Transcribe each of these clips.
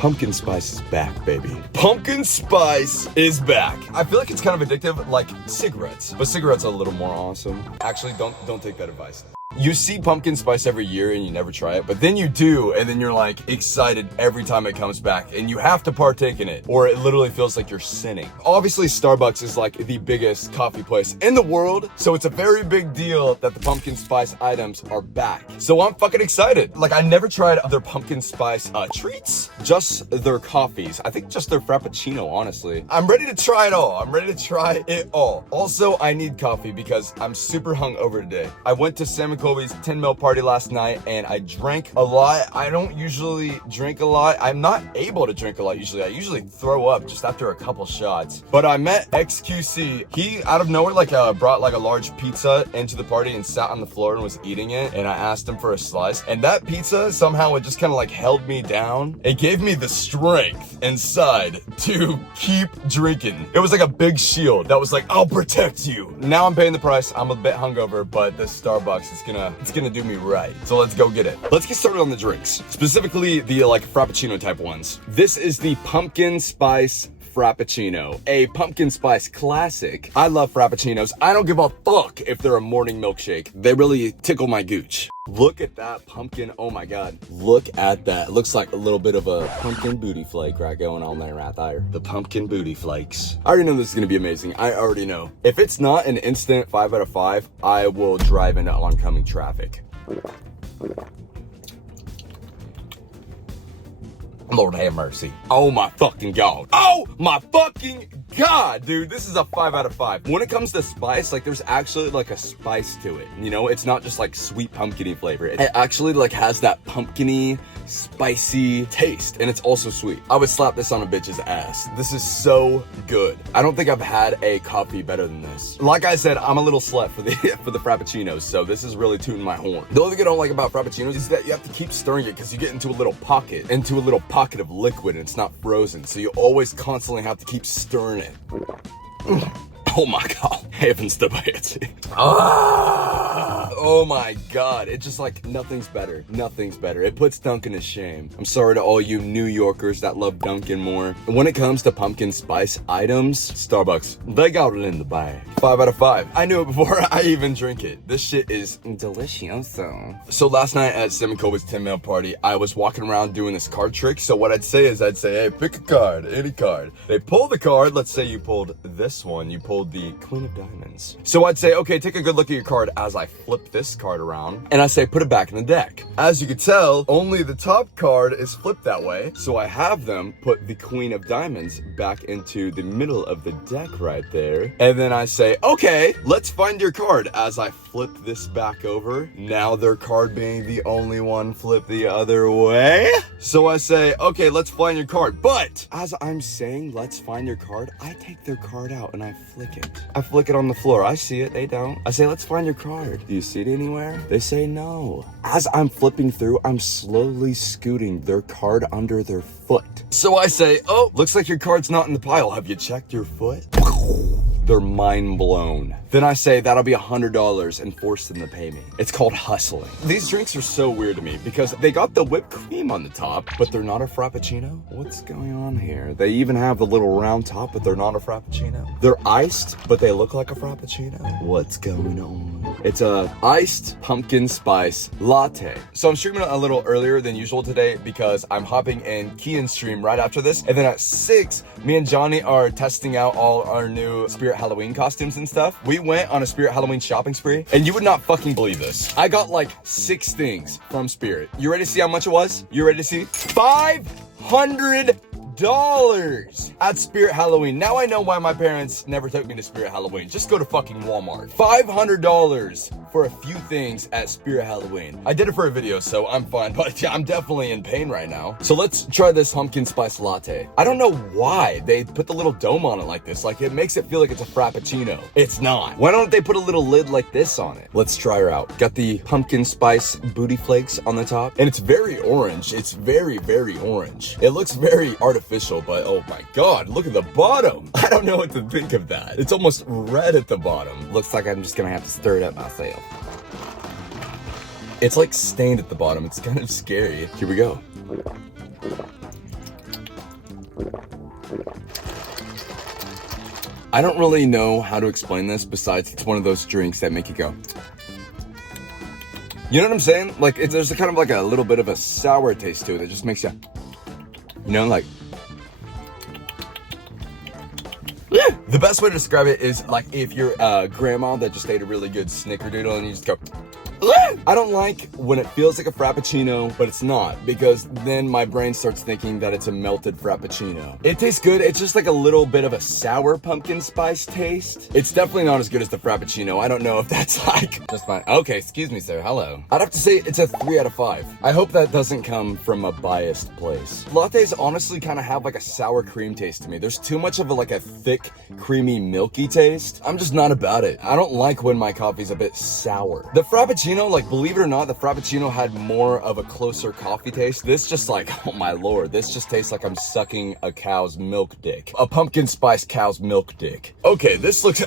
Pumpkin spice is back, baby. Pumpkin spice is back. I feel like it's kind of addictive, like cigarettes, but cigarettes are a little more awesome. Actually, don't take that advice. You see pumpkin spice every year and you never try it, but then you do, and then you're like excited every time it comes back, and you have to partake in it, or it literally feels like you're sinning. Obviously, Starbucks is like the biggest coffee place in the world, so it's a very big deal that the pumpkin spice items are back. So I'm fucking excited. Like, I never tried their pumpkin spice treats, just their coffees. I think just their frappuccino, honestly. I'm ready to try it all. I'm ready to try it all. Also, I need coffee because I'm super hungover today. I went to Sam & Colby's 10 mil party last night and I drank a lot. I don't usually drink a lot. I'm not able to drink a lot usually. I usually throw up just after a couple shots. But I met XQC. He, out of nowhere, like brought like a large pizza into the party and sat on the floor and was eating it. And I asked him for a slice. And that pizza, somehow it just kind of like held me down. It gave me the strength inside to keep drinking. It was like a big shield that was like, I'll protect you. Now I'm paying the price. I'm a bit hungover, but the Starbucks is it's gonna do me right. So let's go get it. Let's get started on the drinks, specifically the like frappuccino type ones. This is the pumpkin spice frappuccino, a pumpkin spice classic. I love frappuccinos. I don't give a fuck if they're a morning milkshake. They really tickle my gooch. Look at that pumpkin. Oh my god. Look at that. It looks like a little bit of a pumpkin booty flake right going on there right there. The pumpkin booty flakes. I already know this is gonna be amazing. I already know. If it's not an instant 5 out of 5, I will drive into oncoming traffic. Lord have mercy. Oh my fucking god. Oh my fucking god, dude. This is a 5 out of 5. When it comes to spice, like there's actually like a spice to it. You know, it's not just like sweet pumpkin-y flavor. It actually like has that pumpkin-y, spicy taste, and it's also sweet. I would slap this on a bitch's ass. This is so good. I don't think I've had a coffee better than this. Like I said, I'm a little slut for the for the frappuccinos, so this is really tooting my horn. The only thing I don't like about frappuccinos is that you have to keep stirring it because you get into a little pocket of liquid and it's not frozen, so you always constantly have to keep stirring it. Oh my god. Heavens to Betsy. Oh my god. It just like, nothing's better. Nothing's better. It puts Dunkin' to shame. I'm sorry to all you New Yorkers that love Dunkin' more. When it comes to pumpkin spice items, Starbucks, they got it in the bag. 5 out of 5. I knew it before I even drink it. This shit is delicious. So last night at Sam & Colby's 10 mil party, I was walking around doing this card trick. So what I'd say is, hey, pick a card, any card. They pull the card. Let's say you pulled this one. You pulled the Queen of Diamonds. So I'd say, okay, take a good look at your card as I flip this card around, and I say, put it back in the deck. As you can tell, only the top card is flipped that way, so I have them put the Queen of Diamonds back into the middle of the deck right there, and then I say, okay, let's find your card. As I flip this back over, now their card being the only one flipped the other way. So I say, okay, let's find your card. But as I'm saying, let's find your card, I take their card out and I flick it. I flick it on the floor. I see it, they don't. I say, let's find your card. Do you see it anywhere? They say no. As I'm flipping through, I'm slowly scooting their card under their foot. So I say, oh, looks like your card's not in the pile. Have you checked your foot? They're mind blown. Then I say that'll be $100 and force them to pay me. It's called hustling. These drinks are so weird to me because they got the whipped cream on the top, but they're not a frappuccino. What's going on here? They even have the little round top, but they're not a frappuccino. They're iced, but they look like a frappuccino. What's going on? It's a iced pumpkin spice latte. So I'm streaming a little earlier than usual today because I'm hopping in Kian's stream right after this. And then at 6, me and Johnny are testing out all our new Spirit Halloween costumes and stuff. We went on a Spirit Halloween shopping spree, and you would not fucking believe this. I got like 6 things from Spirit. You ready to see how much it was? You ready to see? $500 at Spirit Halloween. Now I know why my parents never took me to Spirit Halloween. Just go to fucking Walmart. $500 for a few things at Spirit Halloween. I did it for a video, so I'm fine, but yeah, I'm definitely in pain right now. So let's try this pumpkin spice latte. I don't know why they put the little dome on it like this. Like, it makes it feel like it's a frappuccino. It's not. Why don't they put a little lid like this on it? Let's try her out. Got the pumpkin spice booty flakes on the top, and it's very orange. It's very, very orange. It looks very artificial, but oh my god, look at the bottom. I don't know what to think of that. It's almost red at the bottom. Looks like I'm just gonna have to stir it up myself. It's like stained at the bottom. It's kind of scary. Here we go. I don't really know how to explain this besides it's one of those drinks that make you go. You know what I'm saying? Like, there's a kind of like a little bit of a sour taste to it that just makes you, you know, like. The best way to describe it is like if you're a grandma that just ate a really good snickerdoodle and you just go. I don't like when it feels like a frappuccino, but it's not, because then my brain starts thinking that it's a melted frappuccino. It tastes good. It's just like a little bit of a sour pumpkin spice taste. It's definitely not as good as the frappuccino. I don't know if that's like just fine. Okay, excuse me, sir. Hello. I'd have to say it's a 3 out of 5. I hope that doesn't come from a biased place. Lattes honestly kind of have like a sour cream taste to me. There's too much of a thick, creamy, milky taste. I'm just not about it. I don't like when my coffee's a bit sour. The frappuccino, like, believe it or not, the frappuccino had more of a closer coffee taste. This just like, oh my lord, this just tastes like I'm sucking a cow's milk dick. A pumpkin spice cow's milk dick. Okay, this looks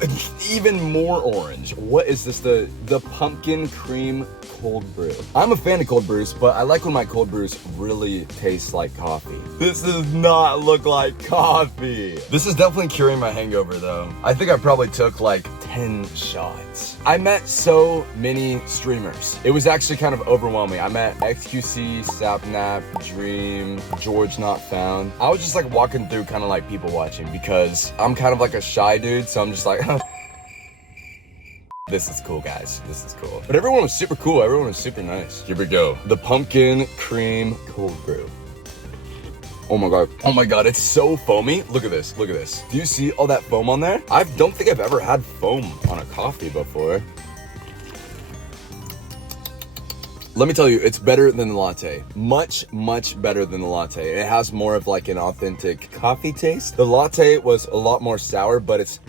even more orange. What is this? The pumpkin cream cold brew. I'm a fan of cold brews, but I like when my cold brews really taste like coffee. This does not look like coffee. This is definitely curing my hangover though. I think I probably took like 10 shots. I met so many streamers. It was actually kind of overwhelming. I met XQC, Sapnap, Dream, George Not Found. I was just like walking through kind of like people watching because I'm kind of like a shy dude, so I'm just like, this is cool, guys. This is cool. But everyone was super cool. Everyone was super nice. Here we go. The pumpkin cream cold brew. Oh my god. Oh my god, it's so foamy. Look at this. Look at this. Do you see all that foam on there? I don't think I've ever had foam on a coffee before. Let me tell you, it's better than the latte. Much, much better than the latte. It has more of like an authentic coffee taste. The latte was a lot more sour, but it's...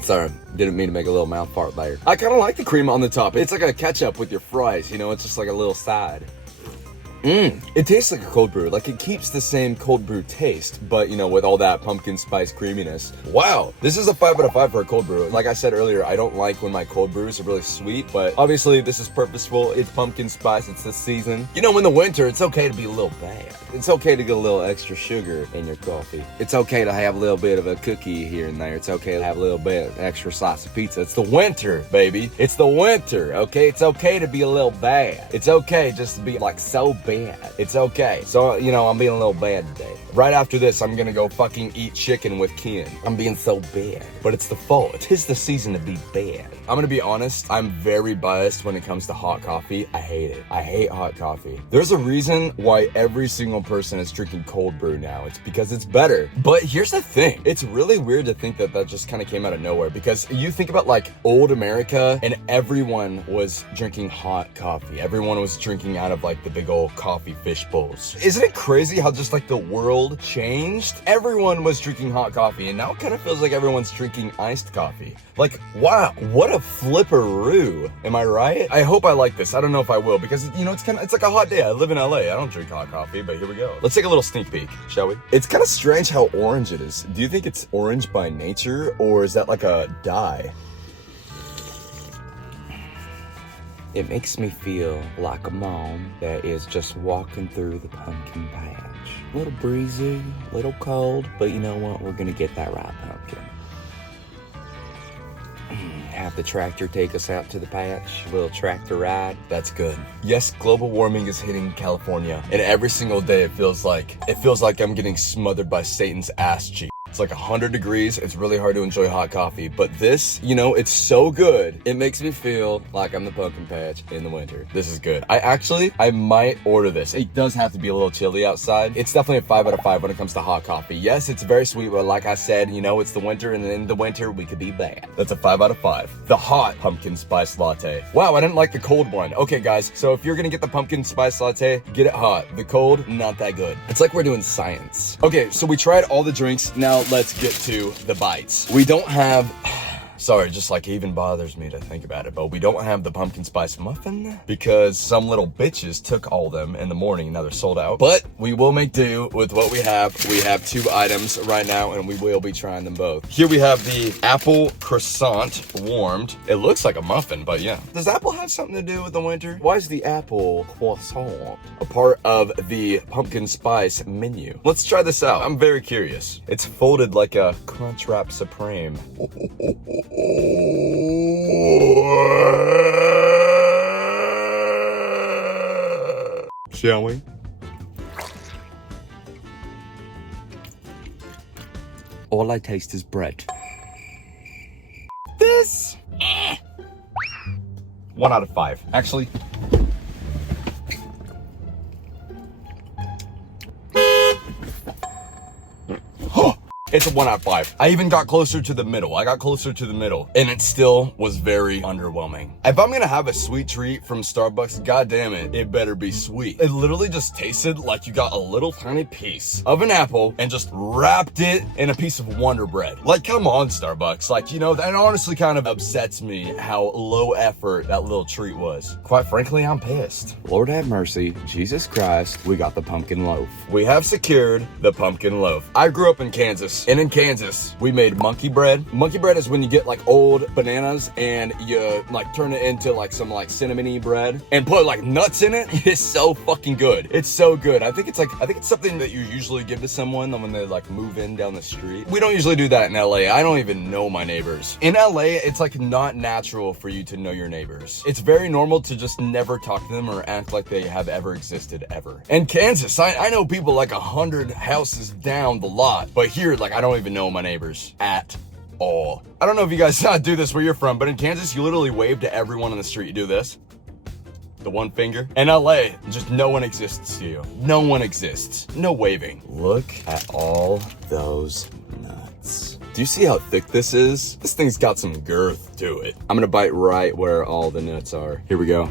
Sorry, didn't mean to make a little mouth fart there. I kind of like the cream on the top. It's like a ketchup with your fries, you know? It's just like a little side. It tastes like a cold brew. Like, it keeps the same cold brew taste, but, you know, with all that pumpkin spice creaminess. Wow, this is a 5 out of 5 for a cold brew. Like I said earlier, I don't like when my cold brews are really sweet, but obviously this is purposeful. It's pumpkin spice. It's the season. You know, in the winter, it's okay to be a little bad. It's okay to get a little extra sugar in your coffee. It's okay to have a little bit of a cookie here and there. It's okay to have a little bit of extra slice of pizza. It's the winter, baby. It's the winter, okay? It's okay to be a little bad. It's okay just to be like so bad. It's okay. So, you know, I'm being a little bad today. Right after this, I'm gonna go fucking eat chicken with Ken. I'm being so bad. But it's the fall. Tis the season to be bad. I'm gonna be honest, I'm very biased when it comes to hot coffee. I hate it. I hate hot coffee. There's a reason why every single person is drinking cold brew now. It's because it's better. But here's the thing. It's really weird to think that that just kind of came out of nowhere, because you think about like old America and everyone was drinking hot coffee. Everyone was drinking out of like the big old coffee fish bowls. Isn't it crazy how just like the world changed? Everyone was drinking hot coffee and now it kind of feels like everyone's drinking iced coffee. Like, wow, what a flipperoo. Am I right? I hope I like this. I don't know if I will, because, you know, it's like a hot day. I live in LA. I don't drink hot coffee, but here we go. Let's take a little sneak peek, shall we? It's kind of strange how orange it is. Do you think it's orange by nature, or is that like a dye? It makes me feel like a mom that is just walking through the pumpkin patch. A little breezy, a little cold, but you know what? We're gonna get that right pumpkin. Have the tractor take us out to the patch, a little tractor ride. That's good. Yes, global warming is hitting California, and every single day it feels like I'm getting smothered by Satan's ass cheek. It's like 100 degrees. It's really hard to enjoy hot coffee, but this, you know, it's so good. It makes me feel like I'm the pumpkin patch in the winter. This is good. I might order this. It does have to be a little chilly outside. It's definitely a 5 out of 5 when it comes to hot coffee. Yes, it's very sweet, but like I said, you know, it's the winter, and in the winter we could be bad. That's a 5 out of 5. The hot pumpkin spice latte. Wow, I didn't like the cold one. Okay, guys, so if you're gonna get the pumpkin spice latte, get it hot. The cold, not that good. It's like we're doing science. Okay, so we tried all the drinks. Now let's get to the bites. We don't have Sorry, just like even bothers me to think about it, but we don't have the pumpkin spice muffin because some little bitches took all them in the morning and now they're sold out. But we will make do with what we have. We have 2 items right now and we will be trying them both. Here we have the apple croissant warmed. It looks like a muffin, but yeah. Does apple have something to do with the winter? Why is the apple croissant a part of the pumpkin spice menu? Let's try this out. I'm very curious. It's folded like a Crunchwrap Supreme. Shall we? All I taste is bread. This 1 out of 5. Actually, it's a 1 out of 5. I even got closer to the middle. I got closer to the middle and it still was very underwhelming. If I'm gonna have a sweet treat from Starbucks, god damn it, it better be sweet. It literally just tasted like you got a little tiny piece of an apple and just wrapped it in a piece of Wonder Bread. Like, come on, Starbucks. Like, you know, that honestly kind of upsets me how low effort that little treat was. Quite frankly, I'm pissed. Lord have mercy, Jesus Christ, we got the pumpkin loaf. We have secured the pumpkin loaf. I grew up in Kansas. And in Kansas, we made monkey bread. Monkey bread is when you get like old bananas and you like turn it into like some like cinnamony bread and put like nuts in it. It's so fucking good. It's so good. I think it's something that you usually give to someone when they like move in down the street. We don't usually do that in LA. I don't even know my neighbors. In LA, it's like not natural for you to know your neighbors. It's very normal to just never talk to them or act like they have ever existed ever. In Kansas, I know people like 100 houses down the lot, but here, like, I don't even know my neighbors at all. I don't know if you guys do this where you're from, but in Kansas, you literally wave to everyone on the street. You do this. The one finger. In LA, just no one exists to you. No one exists. No waving. Look at all those nuts. Do you see how thick this is? This thing's got some girth to it. I'm gonna bite right where all the nuts are. Here we go.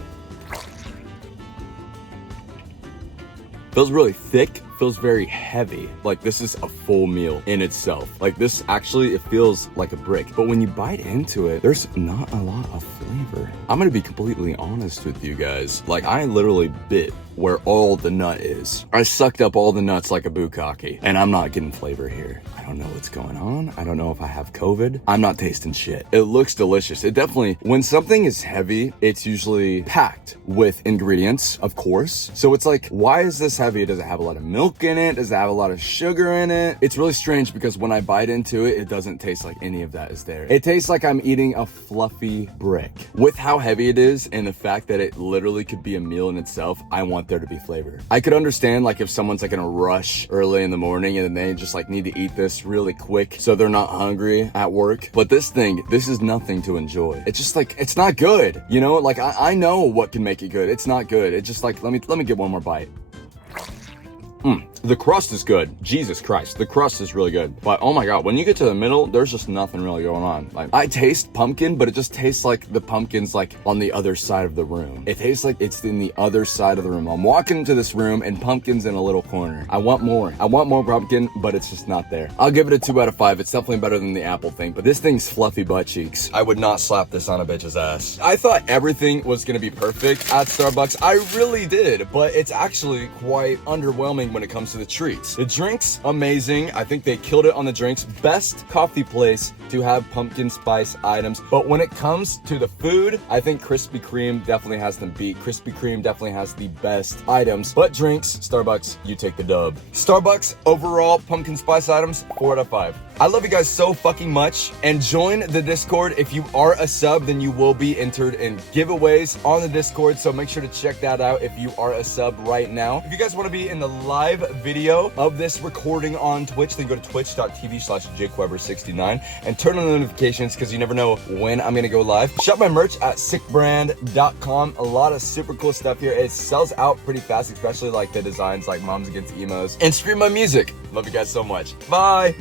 Feels really thick. Feels very heavy. Like this is a full meal in itself. Like this actually, it feels like a brick. But when you bite into it, there's not a lot of flavor. I'm gonna be completely honest with you guys. Like I literally bit where all the nut is. I sucked up all the nuts like a bukkake and I'm not getting flavor here. I don't know what's going on. I don't know if I have COVID. I'm not tasting shit. It looks delicious. It definitely, when something is heavy, it's usually packed with ingredients, of course. So it's like, why is this heavy? Does it have a lot of milk in it? Does it have a lot of sugar in it? It's really strange because when I bite into it, it doesn't taste like any of that is there. It tastes like I'm eating a fluffy brick. With how heavy it is and the fact that it literally could be a meal in itself, I want there to be flavor. I could understand like if someone's like in a rush early in the morning and then they just like need to eat this really quick so they're not hungry at work. But this is nothing to enjoy. It's just like, it's not good. You know, like I know what can make it good. It's not good. It's just like, let me get one more bite. The crust is good. Jesus Christ, the crust is really good. But oh my god, when you get to the middle, there's just nothing really going on. Like I taste pumpkin, but it just tastes like the pumpkin's like on the other side of the room. It tastes like it's in the other side of the room. I'm walking into this room and pumpkin's in a little corner. I want more pumpkin, but it's just not there. I'll give it a 2 out of 5. It's definitely better than the apple thing, but this thing's fluffy butt cheeks. I would not slap this on a bitch's ass. I thought everything was gonna be perfect at Starbucks. I really did, but it's actually quite underwhelming when it comes to the treats. The drinks, amazing. I think they killed it on the drinks. Best coffee place to have pumpkin spice items. But when it comes to the food, I think Krispy Kreme definitely has them beat. Krispy Kreme definitely has the best items. But drinks, Starbucks, you take the dub. Starbucks, overall, pumpkin spice items, 4 out of 5. I love you guys so fucking much. And join the Discord. If you are a sub, then you will be entered in giveaways on the Discord. So make sure to check that out if you are a sub right now. If you guys want to be in the live video of this recording on Twitch, then go to twitch.tv/jakeweber69 and turn on the notifications because you never know when I'm gonna go live. Shop my merch at sickbrand.com. A lot of super cool stuff here. It sells out pretty fast, especially like the designs like Moms Against Emos. And stream my music. Love you guys so much. Bye.